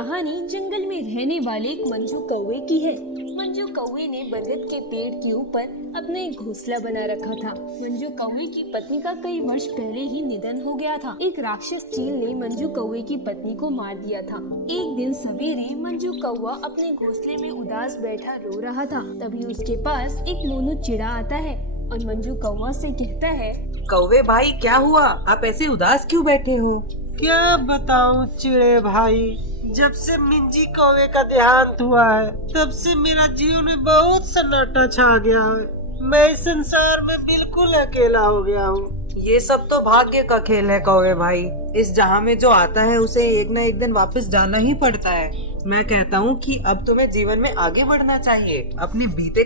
कहानी जंगल में रहने वाले एक मंजू कौवे की है। मंजू कौवे ने बरगद के पेड़ के ऊपर अपना एक घोंसला बना रखा था। मंजू कौवे की पत्नी का कई वर्ष पहले ही निधन हो गया था। एक राक्षस चील ने मंजू कौवे की पत्नी को मार दिया था। एक दिन सवेरे मंजू कौवा अपने घोंसले में उदास बैठा रो रहा था। तभी उसके पास एक मोनू चिड़ा आता है और मंजू कौवा से कहता है, कौवे भाई क्या हुआ, आप ऐसे उदास क्यों बैठे हो? क्या बताऊं चिड़े भाई, जब से मिंजी कौवे का देहांत हुआ है तब से मेरा जीवन में बहुत सन्नाटा छा गया है। मैं इस संसार में बिल्कुल अकेला हो गया हूँ। ये सब तो भाग्य का खेल है कौवे भाई। इस जहां में जो आता है उसे एक न एक दिन वापस जाना ही पड़ता है। मैं कहता हूँ कि अब तुम्हें जीवन में आगे बढ़ना चाहिए। अपने बीते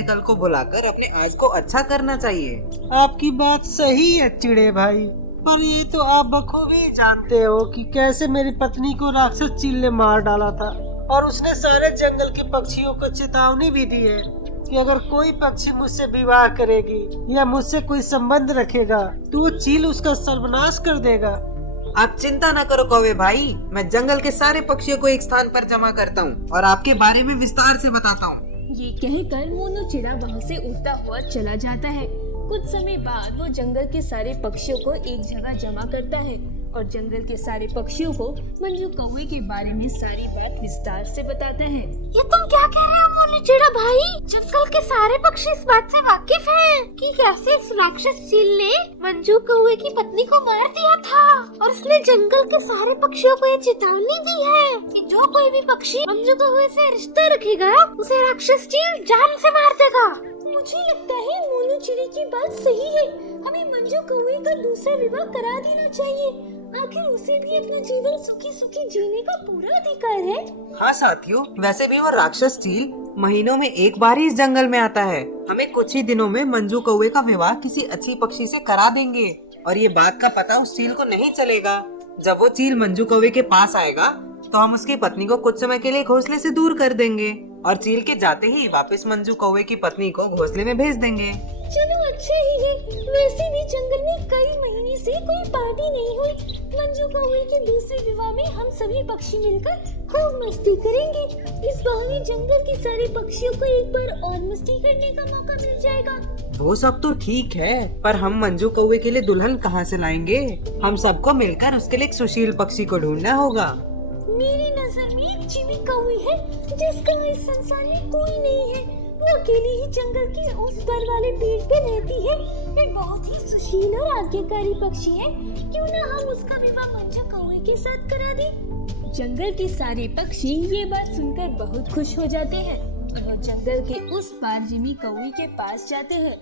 कल को भुलाकर अपने आज को अच्छा करना चाहिए। आपकी बात सही है चिड़े भाई, पर ये तो आप बखूबी जानते हो कि कैसे मेरी पत्नी को राक्षस चील ने मार डाला था, और उसने सारे जंगल के पक्षियों को चेतावनी भी दी है कि अगर कोई पक्षी मुझसे विवाह करेगी या मुझसे कोई संबंध रखेगा तो वो चील उसका सर्वनाश कर देगा। आप चिंता न करो कौवे भाई, मैं जंगल के सारे पक्षियों को एक स्थान पर जमा करता हूँ और आपके बारे में विस्तार से बताता हूँ। ये कहकर मोनू चिड़ा वहाँ से उड़ता हुआ चला जाता है। कुछ समय बाद वो जंगल के सारे पक्षियों को एक जगह जमा करता है और जंगल के सारे पक्षियों को मंजू कौवे के बारे में सारी बात विस्तार से बताता है। ये तुम क्या कह रहे हो मोनू चिड़ा भाई? जंगल के सारे पक्षी इस बात से वाकिफ हैं कि कैसे इस राक्षस चील ने मंजू कौवे की पत्नी को मार दिया था, और उसने जंगल के सारे पक्षियों को ये चेतावनी दी है कि जो कोई भी पक्षी मंजू कौवे से रिश्ता रखेगा उसे राक्षस चील जान से मार देगा। मुझे लगता है मोनू चिड़ी की बात सही है। हमें मंजू कौवे का दूसरा विवाह करा देना चाहिए। आखिर उसे भी अपना जीवन सुखी सुखी जीने का पूरा अधिकार है। हाँ साथियों, वैसे भी वो राक्षस चील महीनों में एक बार ही इस जंगल में आता है। हमें कुछ ही दिनों में मंजू कौवे का विवाह किसी अच्छी पक्षी से करा देंगे, और ये बात का पता उस चील को नहीं चलेगा। जब वो चील मंजू कौवे के पास आएगा तो हम उसकी पत्नी को कुछ समय के लिए घोंसले से दूर कर देंगे और चील के जाते ही वापस मंजू कौवे की पत्नी को घोंसले में भेज देंगे। चलो अच्छा ही है। वैसे भी जंगल में कई महीने से कोई पार्टी नहीं हुई। मंजू कौवे के दूसरे विवाह में हम सभी पक्षी मिलकर खूब मस्ती करेंगे। इस बहाने जंगल के सारे पक्षियों को एक बार और मस्ती करने का मौका मिल जाएगा। वो सब तो ठीक है, पर हम मंजू कौवे के लिए दुल्हन कहाँ से लाएंगे? हम सबको मिलकर उसके लिए एक सुशील पक्षी को ढूंढना होगा। मेरी नजर में एक चिमी कौवी है जिसका इस संसार में कोई नहीं है। वो अकेली ही जंगल के उस पर वाले पेड़ पे रहती है। वे बहुत ही सुशील और आज्ञाकारी पक्षी है। क्यों ना हम उसका विवाह मंजू कौवे के साथ करा दें? जंगल के सारे पक्षी ये बात सुनकर बहुत खुश हो जाते हैं और वो जंगल के उस पार जिमी कौवे के पास जाते हैं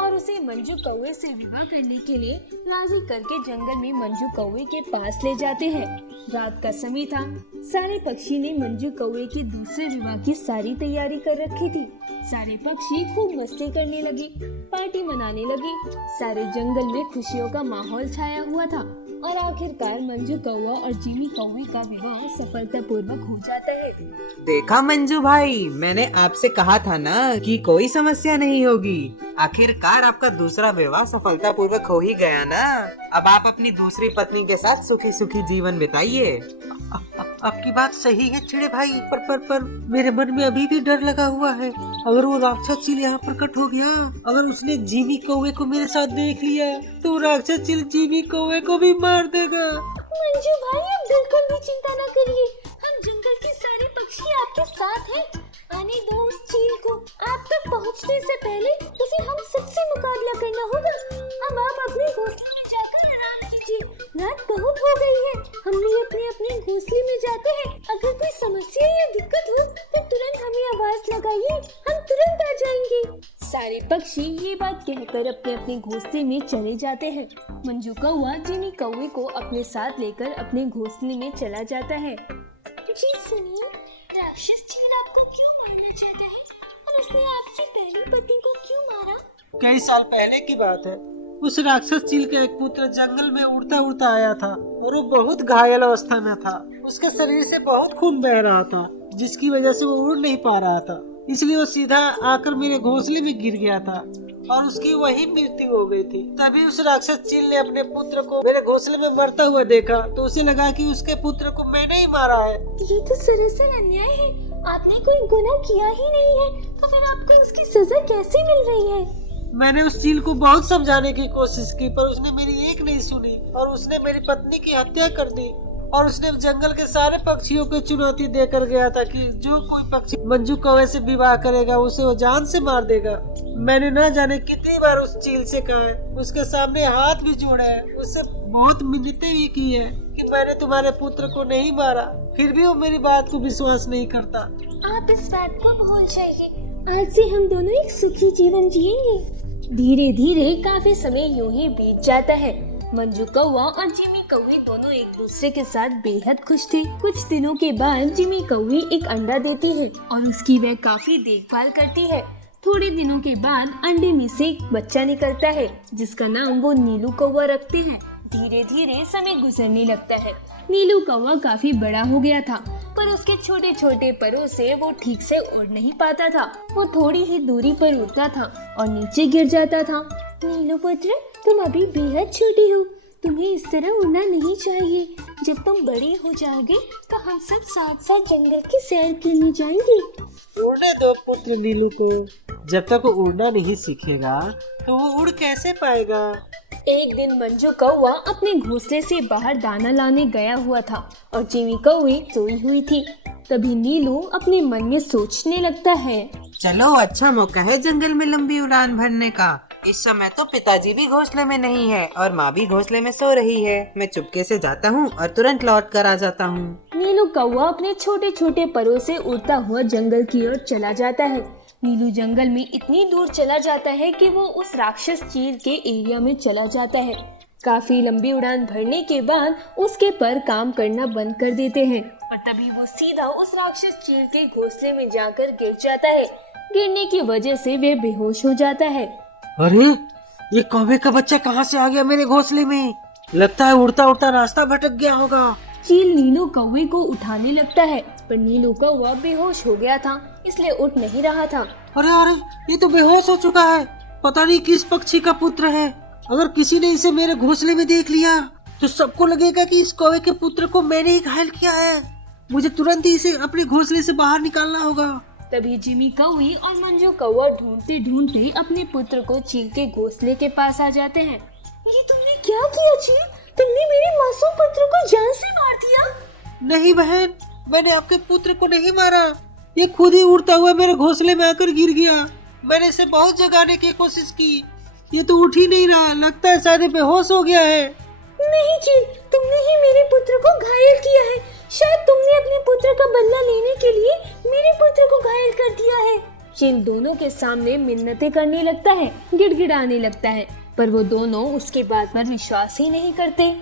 और उसे मंजू कौवे से विवाह करने के लिए राजी करके जंगल में मंजू कौवे के पास ले जाते हैं। रात का समय था। सारे पक्षी ने मंजू कौवे के दूसरे विवाह की सारी तैयारी कर रखी थी। सारे पक्षी खूब मस्ती करने लगे, पार्टी मनाने लगे। सारे जंगल में खुशियों का माहौल छाया हुआ था और आखिरकार मंजू कौवा और जिमी कौवे का विवाह सफलतापूर्वक हो जाता है। देखा मंजू भाई, मैंने आपसे कहा था ना कि कोई समस्या नहीं होगी। आखिरकार आपका दूसरा विवाह सफलतापूर्वक हो ही गया ना। अब आप अपनी दूसरी पत्नी के साथ सुखी सुखी जीवन बिताइए। आपकी बात सही है चिड़े भाई, पर मेरे मन में अभी भी डर लगा हुआ है। अगर वो राक्षस चील यहाँ प्रकट हो गया, अगर उसने जिमी कौवे को मेरे साथ देख लिया तो राक्षस चील जिमी कौवे को भी मार देगा। मंजू भाई, आप बिल्कुल भी चिंता न करिए। हम जंगल के सारे पक्षी आपके साथ हैं। आने दो उस चील को। आप तक पहुँचने से पहले उसे हम सबसे मुकाबला करना होगा। अब आप अपने घोंसले में जाकर आराम कीजिए। रात बहुत हो गई है। हम भी अपने घोंसले में जाते हैं। अगर कोई समस्या या दिक्कत हो तो तुरंत हमें आवाज लगाइए, हम तुरंत आ जाएंगे। सारे पक्षी ये बात कहकर अपने अपने घोंसले में चले जाते हैं। मंजू कौवा जिमी कौवे को अपने साथ लेकर अपने घोंसले में चला जाता है। जी सुनिए, राक्षस चील आपको क्यों मारना चाहता है और उसने आपकी पहली पत्नी को क्यों मारा? कई साल पहले की बात है। उस राक्षस चील का एक पुत्र जंगल में उड़ता उड़ता आया था और वो बहुत घायल अवस्था में था। उसके शरीर से बहुत खून बह रहा था, जिसकी वजह से वो उड़ नहीं पा रहा था। इसलिए वो सीधा आकर मेरे घोंसले में गिर गया था और उसकी वही मृत्यु हो गई थी। तभी उस राक्षस चील ने अपने पुत्र को मेरे घोंसले में मरता हुआ देखा तो उसे लगा कि उसके पुत्र को मैंने ही मारा है। ये तो सरासर अन्याय है। आपने कोई गुनाह किया ही नहीं है, तो फिर आपको उसकी सजा कैसे मिल रही है? मैंने उस चील को बहुत समझाने की कोशिश की पर उसने मेरी एक नहीं सुनी और उसने मेरी पत्नी की हत्या कर दी। और उसने जंगल के सारे पक्षियों को चुनौती देकर गया था कि जो कोई पक्षी मंजू कौवे से विवाह करेगा उसे वो जान से मार देगा। मैंने न जाने कितनी बार उस चील से कहा है, उसके सामने हाथ भी जोड़ा है, उससे बहुत मिन्नतें भी की है कि मैंने तुम्हारे पुत्र को नहीं मारा, फिर भी वो मेरी बात को विश्वास नहीं करता। आप इस बात को भूल जाइए। आज से हम दोनों एक सुखी जीवन जिएंगे। धीरे धीरे काफी समय यूं ही बीत जाता है। मंजू कौवा और जिमी कौवी दोनों एक दूसरे के साथ बेहद खुश थे। कुछ दिनों के बाद जिमी कौवी एक अंडा देती है और उसकी वह काफी देखभाल करती है। थोड़े दिनों के बाद अंडे में से एक बच्चा निकलता है जिसका नाम वो नीलू कौवा रखते हैं। धीरे धीरे समय गुजरने लगता है। नीलू कौवा काफी बड़ा हो गया था पर उसके छोटे छोटे परों से वो ठीक से उड़ नहीं पाता था। वो थोड़ी ही दूरी पर उड़ता था और नीचे गिर जाता था। नीलू पुत्र, तुम अभी बेहद छोटी हो, तुम्हें इस तरह उड़ना नहीं चाहिए। जब तुम बड़ी हो जाओगे तो हम सब साथ साथ जंगल की सैर करने जाएंगे। उड़ने दो पुत्र नीलू को, जब तक वो उड़ना नहीं सीखेगा तो वो उड़ कैसे पाएगा। एक दिन मंजू कौवा अपने घोंसले से बाहर दाना लाने गया हुआ था और जिमी कौवी सोई हुई थी। तभी नीलू अपने मन में सोचने लगता है, चलो अच्छा मौका है जंगल में लंबी उड़ान भरने का। इस समय तो पिताजी भी घोंसले में नहीं है और माँ भी घोंसले में सो रही है। मैं चुपके से जाता हूँ और तुरंत लौट कर आ जाता हूँ। नीलू कौवा अपने छोटे छोटे परों से उड़ता हुआ जंगल की ओर चला जाता है। नीलू जंगल में इतनी दूर चला जाता है कि वो उस राक्षस चील के एरिया में चला जाता है। काफी लंबी उड़ान भरने के बाद उसके पर काम करना बंद कर देते हैं और तभी वो सीधा उस राक्षस चील के घोंसले में जाकर गिर जाता है। गिरने की वजह से वह बेहोश हो जाता है। अरे ये कौवे का बच्चा कहाँ से आ गया मेरे घोंसले में? लगता है उड़ता उड़ता रास्ता भटक गया होगा। चील नीलू कौवे को उठाने लगता है पर नीलू कौवा बेहोश हो गया था इसलिए उठ नहीं रहा था। अरे अरे ये तो बेहोश हो चुका है, पता नहीं किस पक्षी का पुत्र है। अगर किसी ने इसे मेरे घोंसले में देख लिया तो सबको लगेगा कि इस कौवे के पुत्र को मैंने ही घायल किया है। मुझे तुरंत ही इसे अपने घोंसले से बाहर निकालना होगा। तभी जिमी कौवी और मंजू कौवा ढूंढते ढूंढते अपने पुत्र को चील के घोंसले के पास आ जाते हैं। ये तुमने क्या किया चील? तुमने मेरे मासूम पुत्र को जान से मार दिया। नहीं बहन, मैंने आपके पुत्र को नहीं मारा, ये खुद ही उड़ता हुआ मेरे घोंसले में आकर गिर गया। मैंने इसे बहुत जगाने की कोशिश की, ये तो उठ ही नहीं रहा, लगता है शायद बेहोश हो गया है। नहीं चील, तुमने ही मेरे पुत्र को घायल किया है। शायद तुमने अपने पुत्र का बदला लेने के लिए मेरे पुत्र को घायल कर दिया है। चील दोनों के सामने मिन्नतें करने लगता है, गिड़गिड़ाने लगता है, पर वो दोनों उसके बात पर विश्वास ही नहीं करते।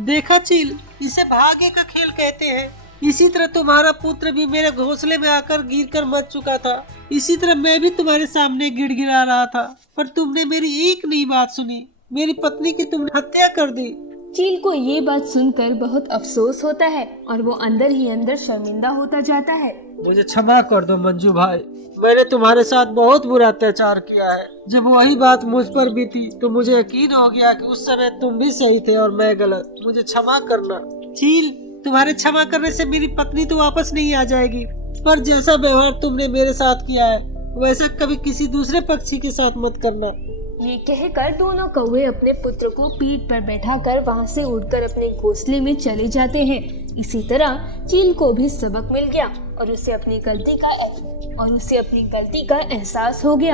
देखा चील, इसे भाग्य का खेल कहते हैं। इसी तरह तुम्हारा पुत्र भी मेरे घोंसले में आकर गिरकर मर चुका था। इसी तरह मैं भी तुम्हारे सामने गिड़गिड़ा रहा था, पर तुमने मेरी एक नहीं बात सुनी। मेरी पत्नी की तुमने हत्या कर दी। चील को ये बात सुनकर बहुत अफसोस होता है और वो अंदर ही अंदर शर्मिंदा होता जाता है। मुझे क्षमा कर दो मंजू भाई, मैंने तुम्हारे साथ बहुत बुरा अत्याचार किया है। जब वही बात मुझ पर बीती तो मुझे यकीन हो गया कि उस समय तुम भी सही थे और मैं गलत। मुझे क्षमा करना। चील, तुम्हारे क्षमा करने से मेरी पत्नी तो वापस नहीं आ जाएगी, पर जैसा व्यवहार तुमने मेरे साथ किया है वैसा कभी किसी दूसरे पक्षी के साथ मत करना। ये कहकर दोनों कौवे अपने पुत्र को पीठ पर बैठाकर वहां से उड़कर अपने घोंसले में चले जाते हैं। इसी तरह चील को भी सबक मिल गया और उसे अपनी गलती का एहसास हो गया।